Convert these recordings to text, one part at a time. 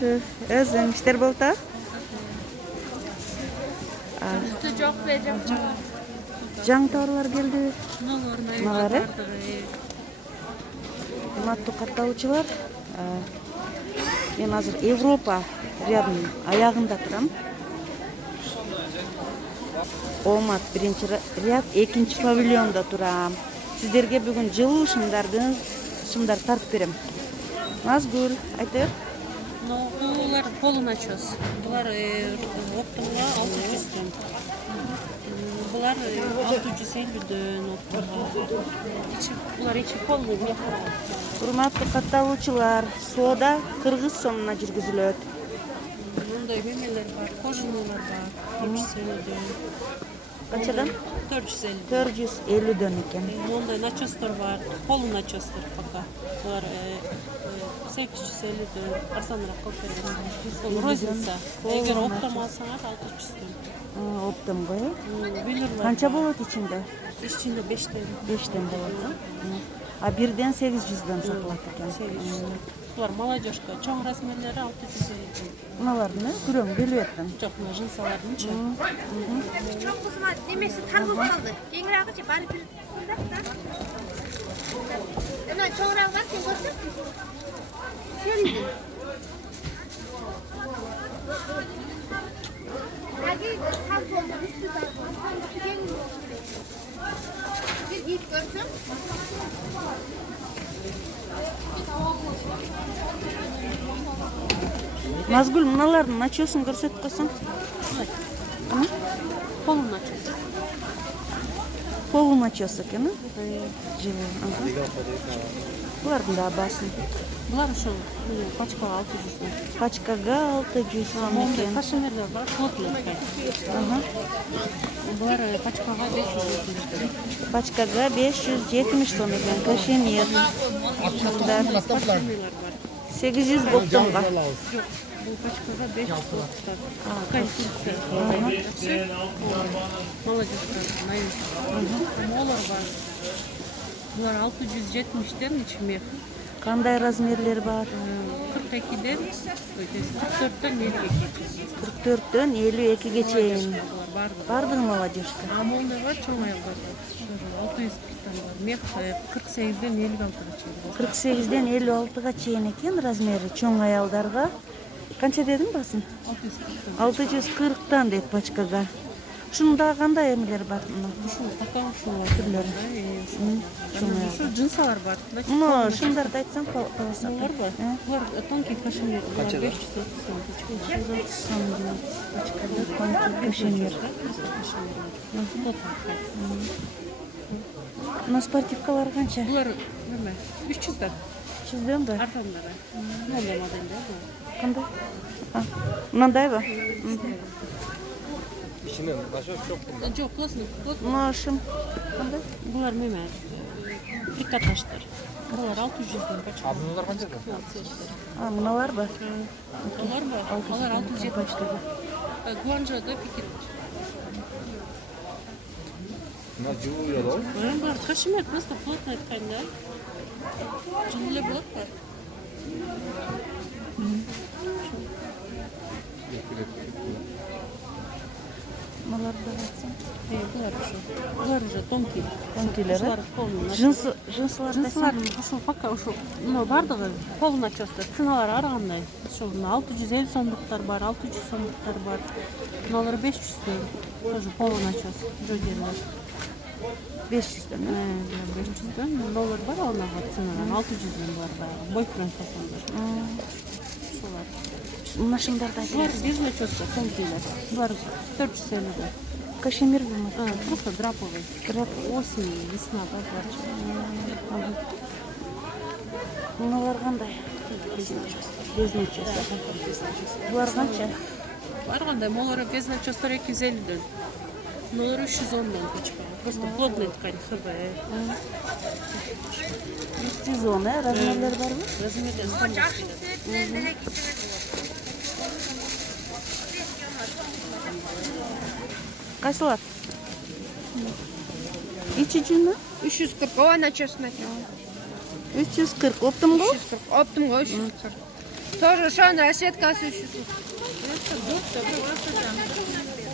Yaxşı. Özün işler bolta? Üstü çok vereceğim. Жаңы товарлар келди. Налары? Кымбаттуу катталуучулар, мен азыр Европа рядынын аягында турам. Омат биринчи ряд, экинчи павильонда турам. Сиздерге бүгүн жылуу шымдар тартып берем. Назгүл, айтыр. Bunlar polunachos. Bunlar optumga 600 tön. Bunlar 650 tön optumga. Bunlar içi pollu mehra. Урматтуу катталуучулар, соода кыргыз сомуна жүргүзүлөт. Мындай мемелер бар, кожанулар бар. 450 тön. Канчадан? 450. 450 төн экен. Мындай начостор бар, полуначостор пока. Bunlar 850 tön. Арзаныраак кылып берген. Розница. Эгер оптом алсаңар 600 тön. Оптомго. Билер Канча болот ичинде? İçinde 5 tön. 5 тен болот. А бирден 800 сатылат экен. Bunlar молодежка. Чоң размерлери 650 tön. Мыналардын күрөң белбеттин. Жоқ, мына жынсалардынча. Çok kızma demesi tanıdık kaldı. Yengir ağacı bari bir da. Ona çoğuran var ki görsün. Söyledi. Hadi kalk oldu üstü da. Bir git görsün. Назгүл, мыналардын начосын көрсөтүп койсоң. Полуначос. Полу начос экен, живой. Булардын да баасын. Бұлар ошо пачкага 600 тön. Пачкага 600 сом Мондай экен. кашемирлер бар, плотный. Бұлар пачкага 500 тön. Пачкага 570 сом экен. Кашемир. Шымдар. Кашемирлер бар. 800 оптомго. Бұл пачкага 500 тön. Конструкция. Молодежка, молар бар. Бұлар 670 тön içi meh. Кандай размерлер бар? 42'den 44'ten 52'ye. 44-төн 52-ге чейин. Бар. Бардыгы молодежка. Амолда бар, чоң аялдар бар. 640'tan бар. Мех 48'den 56'ga чейин. 48-ден 56-га чейин экен размери чоң аялдарга. Канча дедим басын? 640'tan. 640-тан дейт пачкага. Ушунда кандай эмелер бар? Ушул пока ушул Түрлөрү. Ушул джинсалар бар. Мына шымдарды айтсаң, каласаң. Булар бар. Булар тонкий кашемир. 530 сом. 530 сом дейт. Пачкага тонкий кашемир. Мына спортивкалар канча? Булар неме? 300 да. 300-дөн ба? Артандары. Мондай модельдер бар. Кандай? Мындайбы? İçine başka çok mu? Жоқ, плотный. Мына шым. Кандай? Булар неме? Трикотаждар. Булар 600'ден пачка. Abi bunlar kaç lira? Мыналарбы? Олар бар. Олар 670. Пачкага. Гуанчжода пикет. Bunlar cıvıyor da. Олар бар. Кашемир просто плотная ткань, да? Жылы болады ба? Мыналарды айтсаң. Булар ошо. Булар уже тонкий. Тонкийлер, Булар полный. Жынсылар Жынсылар ушул пока ушул. Мына бардыгы полуначостор. Ценалары ар кандай. Ушул 650 сомдуктар бар, 600 сомдуктар бар. Мыналар 500 тön. Тоже полуначос. Жодерлер. 500-дөн. 500 тön. Доллар бар алнага ценалар. 600 тön бар баягы. Бойфренд фасондар. Ушулар. Мына шымдарды Булар айтсаң. без начоста тонкийлер. Булар 450 тön. Кашемир бу? Просто драповый. Осень, весна, да, плачу. Мыналар кандай? Без начос. Булар канча? Бар кандай, молары без начостор 250 тön. Молары 310'dan пачка. Просто плотная ткань, ХБ. 310, размерлер барбы? Размерден стандарт. Жақсы сөйтінен бәрек Кайсылар? İçi cümle? 340. О, начесный. 340. Оптом го? 340. Оптом го 340. Тоже şu an расцветкасы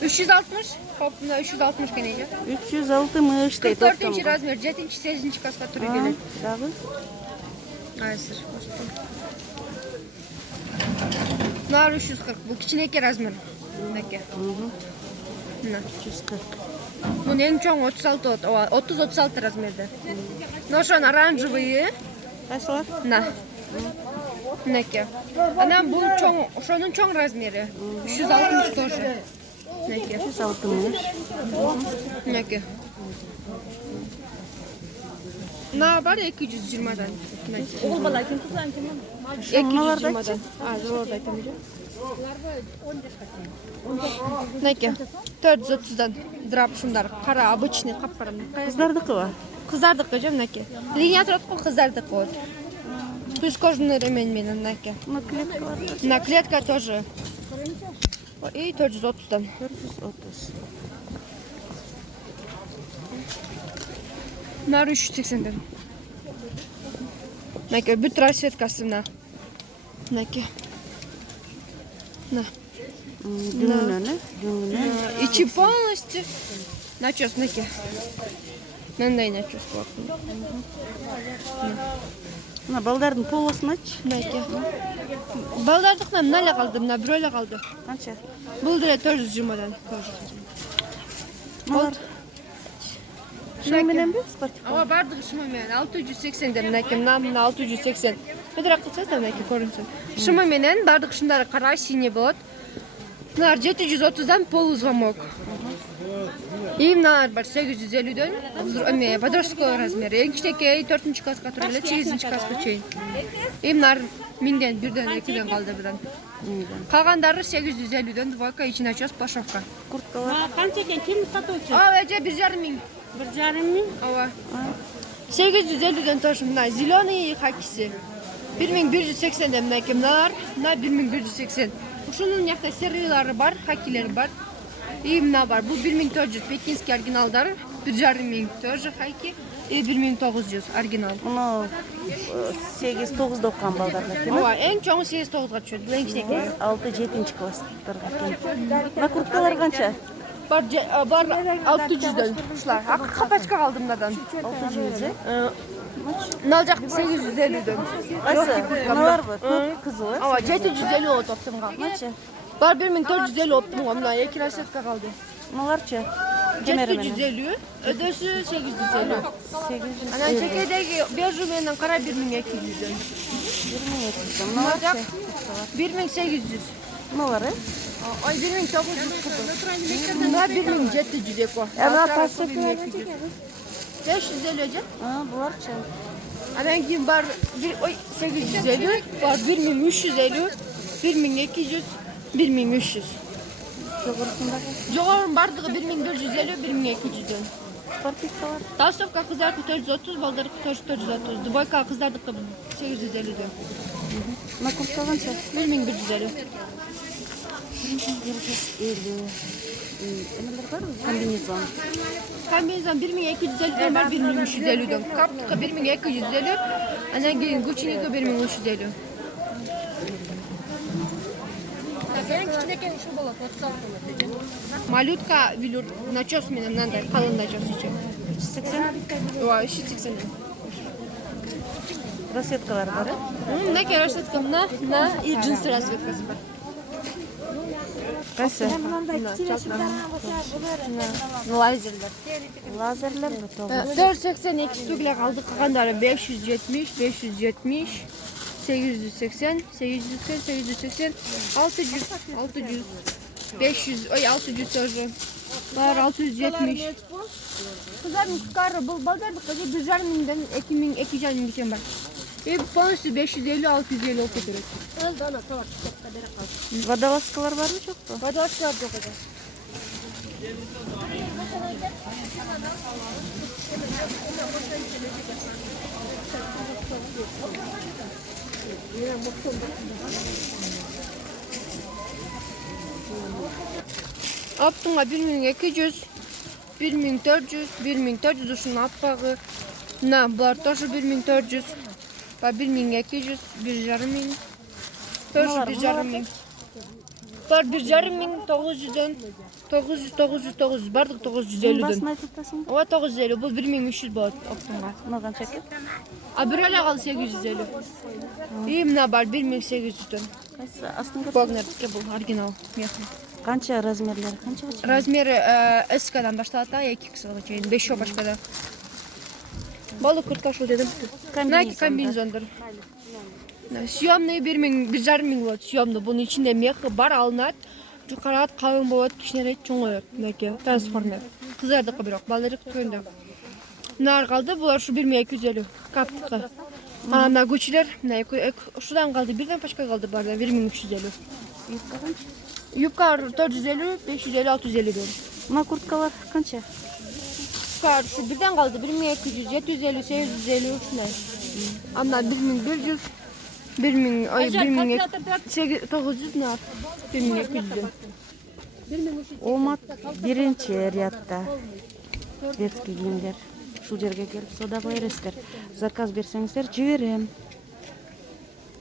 360. Hop buna 360 keneydi. 360 deydi. 44. razmer, 7-8 kasqa turi keladi. Дагы. Aysır. Nar 340. Bu kichkineki razmer. Neke. Na 340. Bunun en çoğun 36, 30-36 razmerde. No şu an оранжевые. Кайсылар? Na. Neke. Anam bu çoğun, şunun çoğun razmeri. 360 тоже. Neke. 360. Neke. Na var 220'dan. Neke. Oğul bala kim kızan kim? 220'dan. Hazır orada aytamayacağım. Neke. 430'dan. Drap şunlar. Kara, обычный, kapkaran. Кыздардыкы бар. Kızardık hocam neke. Linya turotku kızardık вот. Пескожный ремень менен neke. На клетка бар. Наклетка тоже. И 430'dan. 430. Nar 380'den. Neke. Bütün расцветкасы на. Neke. На. Дүңүнөнү, дүңүнө. İçi полностью. Начес neke. Мындай начес болады. Мына балдардын полосын айтчы. Neke. Балдардыкынан мына эле калды, мына бирөө эле калды. Канча? Бул деле 420'dan тоже. Мыналар. Шуну мененби? Спортив. Ава бардыгы шымы менен 680'den neke. Мына 680. Бедирак кылсаңыз neke көрүнсүн. Шымы менен бардык шымдары кара синий болот. Мыналар 730'dan полузамок. И мыналар бар 850'den подростковый размер. Эң кичинекей 4-чү класска туруп эле 8-чи класска чейин. И мыналар 1000'den, 1'den, 2'den калды бирден. Калгандары 850'den двойка, ичи начес, пошовка. Курткалар. Qancha ekan? Kim sotuvchi? Ава эже 1,5 миң. 1,5 ming. Ава. 850'den тоже мына зеленый хакиси. 1180'den мынакей мыналар, мына 1180. Ушунун якта серыйлары бар, хакилери бар. И мына бар. Бул 1400 пекинский оригиналдар, 1,5 миң тоже хаки. И 1900 оригинал. Муну 8-9 окуган балдарга экен. Ова, эң чоңу 8-9га түшөт. Бул эң кичинекей. 6-7 класстарга экен. Мына курткалар канча? Бар 600'den. Ушулар. Капачка калды мынадан. 600. Мына жак 850'den. Кайсы? Мыналарбы? Көк кызыл. Ава, 750 болот оптумга. Канча? Бар 1450 оптумга. Мына 2 расцветка калды. Мыналарчы? Кемери менен. 750, ödösü 850. 800. Ana çekirdeki bejü menен kara 1200'den. 1200. Мына жак Мыналарчы? 1800. Мыналар, Ай 1900. Мына 1700 эко. Мына паспортлар 550 эже. Буларчы? Анан кийин бар 850, бар 1350, 1200, 1300. Жогорусундагы Жогорун бардыгы 1450, 1200'den. спортивкалар. Толстовка кыздардыкы 430, балдардыкы 430. Двойка кыздардыкы 850'den. Мына куртка канча? 1150. 50. Эмелер барбы? Комбинезон. Комбинезон 1250'den бар, 1350'den. Каптыкы 1250, анан кийин Гуччиники 1350. Эң кичинекей ушул болот, 36 болот. Малютка велюр начес менен мындай калын начес ичи. 80. Ооба, 380. Расцветкалар бар. Мынакей расцветка мына и джинсы расцветкасы бар. Кайсы? Лазерлер. Лазерлер бе? 482 түгіле қалды, қалғандары 570, 570, 880, 880, 880, 600, 600, 500, ой 600 тоже. Var 670. Kızların tutarı bu baldardık da 1,5 mindən 2,5 min geçen var. И полностью 550-650 oldu gerek. Водолазкалар барбы, жокпу? Водолазкалар жоқ еді. Аптыңа 1200, 1400, 1400 ушунун аппагы. На, булар тоже 1400. По 1200, 1,5 миң. Тоже 1,5 миң. Бар 1,5 миң 900-дөн 900 бардык 950-дөн. Басын айтып атасың ба? Ооба 950, бул 1300 болот оптунга. Мына канча экен? А бир эле калды 850. И мына бар 1800-дөн. Кайсы астыңда? Вагнердики бул оригинал мехи. Канча размерлери? Канчага чейин? Размери S-дан башталат да 2X-га чейин 5 шопашкада. Болду куртка ушул дедим. Nike комбинезондор. Съемный 1,5 миң болот. Съемный. Бунун ичинде мехи бар, алынат. Жукарат калың болот, кичинерээк чоңоёт. Мынакей трансформер. Кыздардыкы бирок, балдарык төндө. Нар калды, булар ушу 1250 капка. Ана Gucci'лер, мына ушудан калды, бирден пачка калды барда 1350. Юбка канча? Юбка 450, 550, 650 ден. Мына курткалар канча? Юбка ушу бирден калды 1200, 750, 850 ушундай. Анда 1100, 1900 нар. 1200. Омат биринчи рядда. Детский кийимдер. Ушул жерге келип соода кыла бересиздер. Заказ берсеңиздер жиберем.